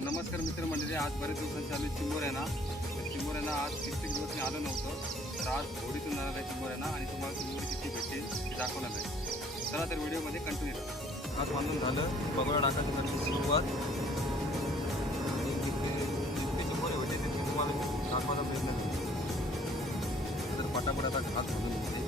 नमस्कार मित्रमंडळी, आज बरेच दिवसांची आलो चिंबोऱ्यांना. चिंबोऱ्यांना आज कित्येक दिवस मी आलो नव्हतं, तर आज होडीतून जाणार आहे चिंबोऱ्यांना आणि तुम्हाला चिंबोरी किती भेटेल ते दाखवणार आहे. चला तर व्हिडिओमध्ये कंटिन्यू करा. आज बांधून झालं, पगोडा टाकायची करण्याची सुरुवात. आणि जितके चिंबोरे होते ते तुम्हाला दाखवायचा प्रयत्न करतो. तर पटापट आता घास बांधून घेते.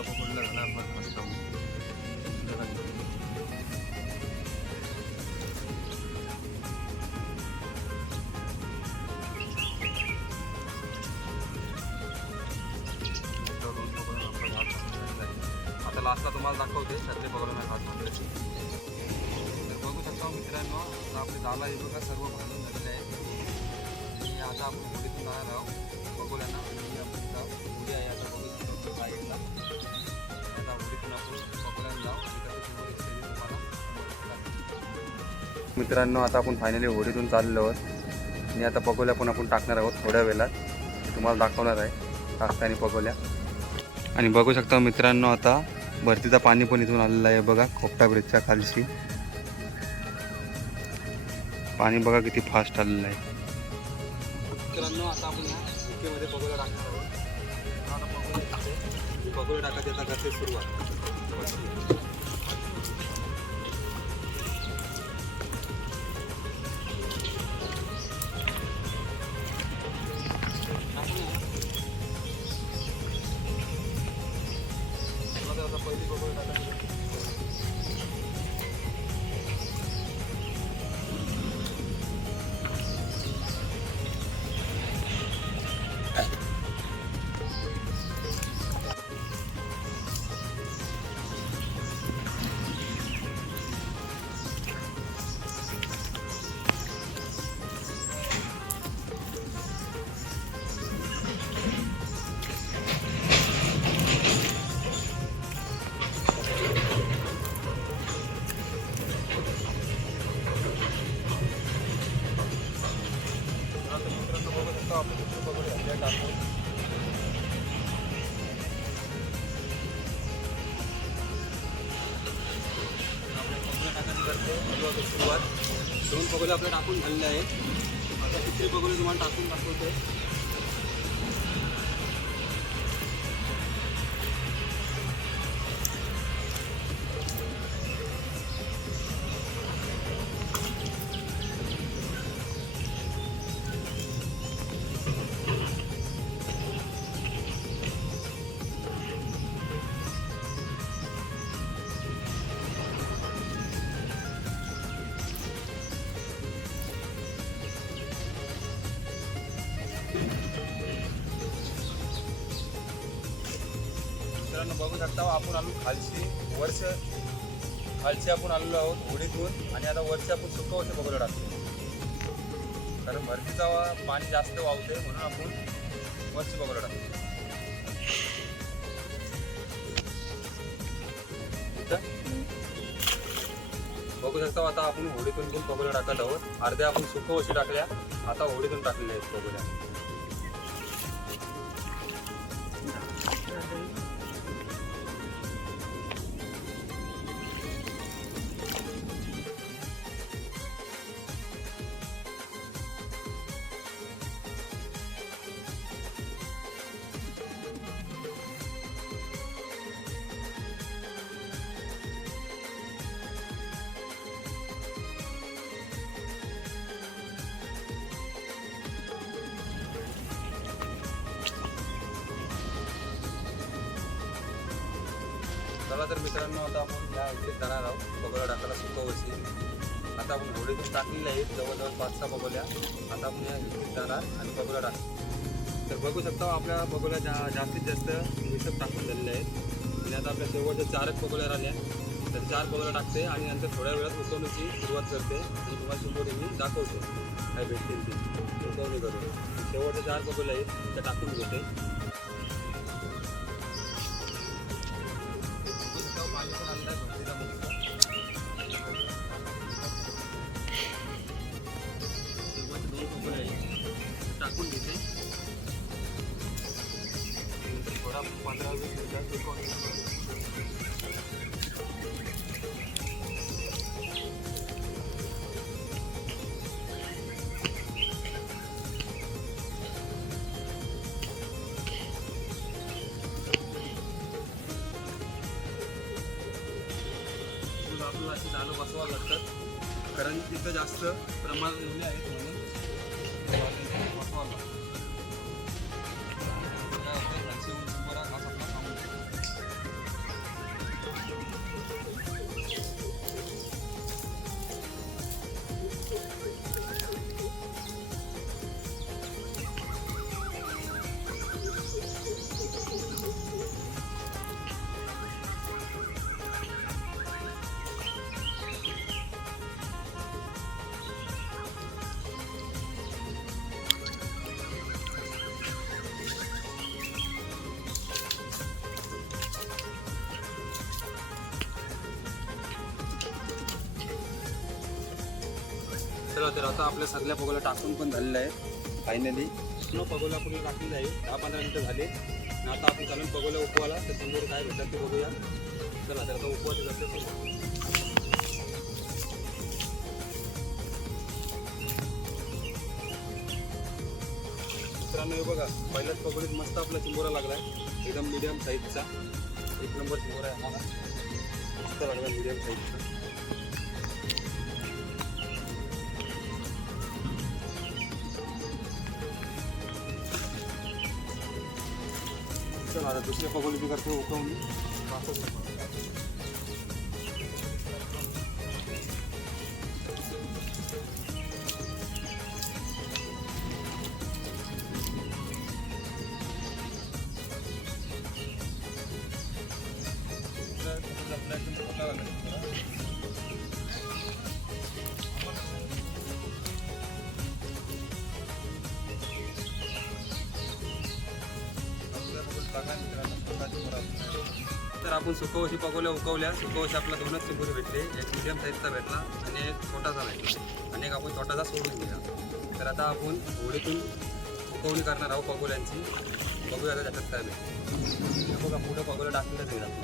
पकडलं झाला आपण घास खाऊन आता लास्टला तुम्हाला दाखवते सगळे पकडून हात पकडायचे. तर बघू शकता मित्रांनो, आता आपले झाला हे बघा सर्व बांधून झालेले आहे. आणि आता आपण होडीतून जाणार आहोत बघूया ना. आणि आपण इथं होडी आहे आता बघू साईडला. आता होडीतून आपण पकडायला जाऊ आणि कसं तुम्हाला. मित्रांनो, आता आपण फायनली होडीतून चाललो आहोत आणि आता पगोल्या पण आपण टाकणार आहोत थोड्या वेळात. तुम्हाला दाखवणार आहे टाकताना पगोल्या. आणि बघू शकता मित्रांनो, आता भरतीचा पाणी पण इथून आलेलं आहे बघा. खोपटा ब्रिजच्या खालची पाणी बघा किती फास्ट आलेलं आहे. मित्रांनो, आता आपण या भुकेमध्ये पगोल्या टाकणार आहोत. पगोल्या टाकायची आता करते सुरुवात. पहिली पगोली टाकायची. सुरुवात 2 पगोले आपल्याला टाकून झालेले आहेत. आता तिसरी पगोले तुम्हाला टाकून दाखवतोय. मित्रांनो, बघू शकता आपण आलो खालची आपण आलेलो आहोत होडीतून. आणि आता वरची आपण सुकवचे पगोले टाकतो, कारण भरतीचा पाणी जास्त वाहते म्हणून आपण वरची पगोले टाकतो. बघू शकता आता आपण होडीतून पण पगोले टाकत आहोत. अर्ध्या आपण सुकवशी टाकल्या, आता होडीतून टाकलेल्या आहेत पगोल्या. चला तर मित्रांनो, आता आपण या इथे जाणार आहोत पगोल्या टाकायला सुकवशी. आता आपण होडीतून टाकलेल्या आहेत जवळजवळ 5-6 पगोल्या. आता आपण या इथे जाणार आणि पगोल्या टाकतो. तर बघू शकता आपल्या पगोल्या जास्तीत जास्त हिशोब टाकून झालेले आहेत. आणि आता आपल्या शेवटच्या 4 पगोल्या राहिल्या, तर 4 पगोल्या टाकते आणि नंतर थोड्या वेळात उकवण्याची सुरुवात करते. आणि तुम्हाला चिंबोरी मी दाखवतो काय भेटतील ती उकवणी करून. शेवटच्या 4 पगोल्या आहेत त्या टाकून घेते. टाकून घेते. थोडा 15-20 मिनिटात सुकवून आपल्याला अशी जाणं बसवावं लागतात कारण तिथं जास्त प्रमाण मुले आहेत म्हणून बसवावं लागतं. तर आता आपल्या सगळ्या पगोल्या टाकून पण झालेल्या आहेत फायनली. पगोल्या पूर्ण टाकलेल्या आहे. 10-15 मिनिटं झाले आणि आता आपण चालून पगोल्या उपवाला तर समोर काय भेटतात ते बघूया. चला तर आता उपवास जाते. मित्रांनो हे बघा पहिल्याच पगोलीत मस्त आपला चिंबोरा लागलाय एकदम मीडियम साईजचा. 1 नंबर चिंबोरा आहे आम्हाला मस्त लागला मीडियम साईजचा. चला आता दुसऱ्या पगोली बी करतो उकळून. तर आपण सुकवशी पगोल्या उकवल्या. सुकवशी आपला 2च चिंबोरी भेटले. एक मीडियम साईजचा भेटला आणि एक छोटासा भेटला आणि एक आपण छोटासा सोडून दिला. तर आता आपण होडीतून उकवणी करणार आहोत पगोल्यांची. बघूया आता त्याच्यात काय भेटते. बघा पुढं पगोल्या टाकलेलं जाईल आपण.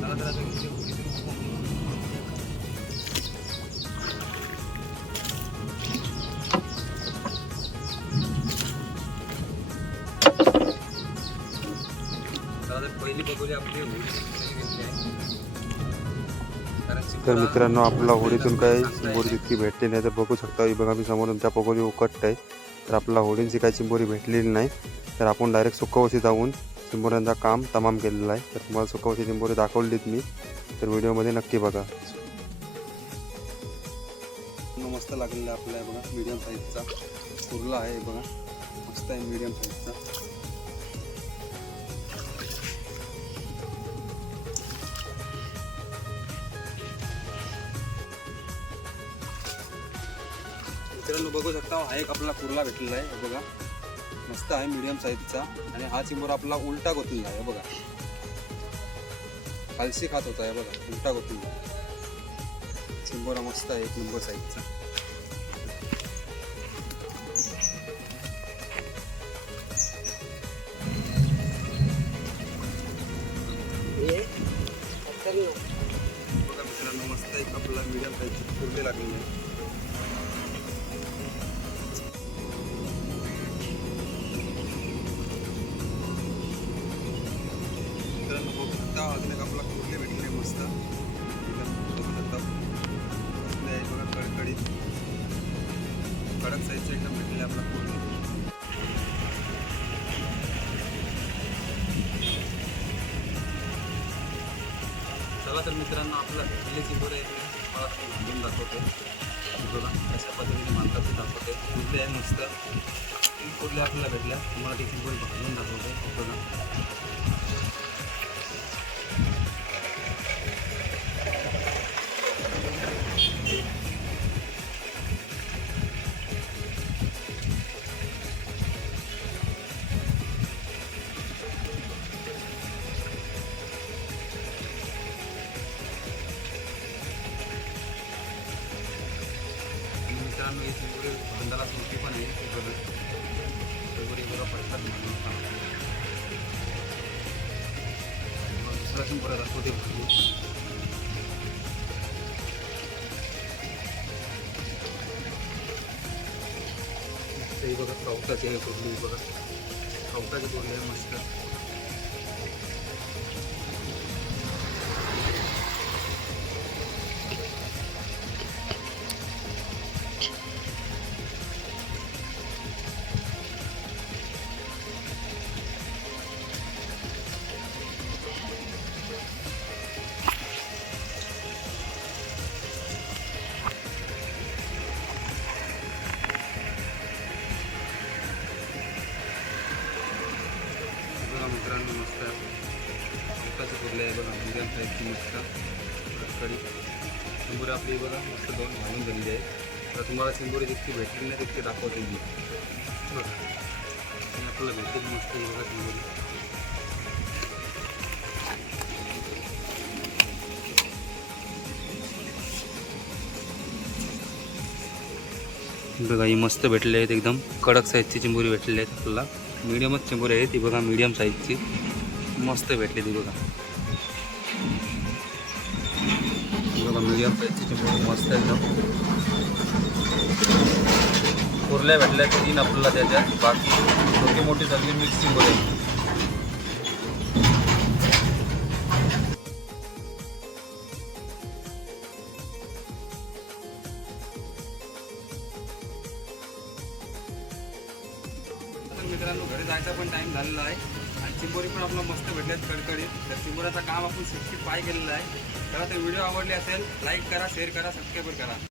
चला तर आता पहिली पगोली आपली तर मित्रांनो आपला होडीतून काही चिंबोरी तितकी भेटली नाही. तर बघू शकता ही बघा मी समोरून त्या पगोली उकट आहे. तर आपला होडींची काही चिंबोरी भेटलेली नाही. तर आपण डायरेक्ट सुकवशी जाऊन चिंबोऱ्यांचा काम तमाम केलेलं आहे. तर तुम्हाला सुकवशी चिंबोरी दाखवलीत मी. तर व्हिडिओमध्ये नक्की बघा. मस्त लागलेला आपला बघा मीडियम साईजचा कुर्ला आहे बघा मस्त आहे मीडियम साईजचा. मित्रांनो बघू शकता हा एक आपला कुर्ला भेटलेला आहे बघा मस्त आहे मीडियम साईजचा. आणि हा चिंबोरा आपला उलटा गोतलेला आहे बघा. खालसी खात होता आहे बघा उलटा गोतलेला चिंबोरा मस्त आहे 1 नंबर साईजचा. बघा मित्रांनो मस्त एक आपला मीडियम साईजचे कुर्ले लागलेले आहे. अजून एक आपला कुर्ले भेटले मस्त बघू शकता मस्त आहे बघा कडकडीत कडक साईजचे एकदम भेटले आपला कुर्ले. चला तर मित्रांनो आपला भेटलेली चिंबोरे मला घालून दाखवते. बघा कशा पद्धतीने मानतात ते दाखवते. कुर्ले आहे मस्त 3 कुर्ले आपल्याला भेटल्या. तुम्हाला ती चिंबोरी घालून दाखवते बघा. मित्रांनो ही चिंबोरी बांधाला सोपी पण आहे. चिंबोरी बघा पडतात दुसरा चिंबोरा दाखवते बघा कवटाची आहे कुठली बघा कवटाची बोलली आहे मस्त मित्रांनो मस्त मोठाची कुर्ली आहे बघा मीडियम साईजची मस्त कडी चिंबोरी आपली बघा मस्त दोन घालून झालेली आहे तर तुम्हाला चिंबोरी जितकी भेटली नाही तितकी दाखवते मी बघा आपल्याला भेटेल मस्त ही बघा चिंबोरी बघा ही मस्त भेटले आहेत एकदम कडक साईजची चिंबोरी भेटलेली आहेत आपल्याला मीडियमच चिंबोरी आहे ती बघा मीडियम साईजची मस्त भेटली ती बघा बघा मीडियम साईजची चिंबोरी मस्त एकदम कुर्ल्या भेटल्या 3 आपल्याला त्याच्यात बाकी छोटी मोठी सगळी मिक्स चिंबोरी आहे मित्रांनो घरी जायचा पण टाइम झालेला आहे आणि चिंबोरी पण आपला मस्त भेटल्यात कडकडीत तर चिंबोऱ्याचं काम आपण 65 केलेलं आहे. तर ते व्हिडिओ आवडले असेल लाईक करा शेअर करा सबस्क्राईब करा.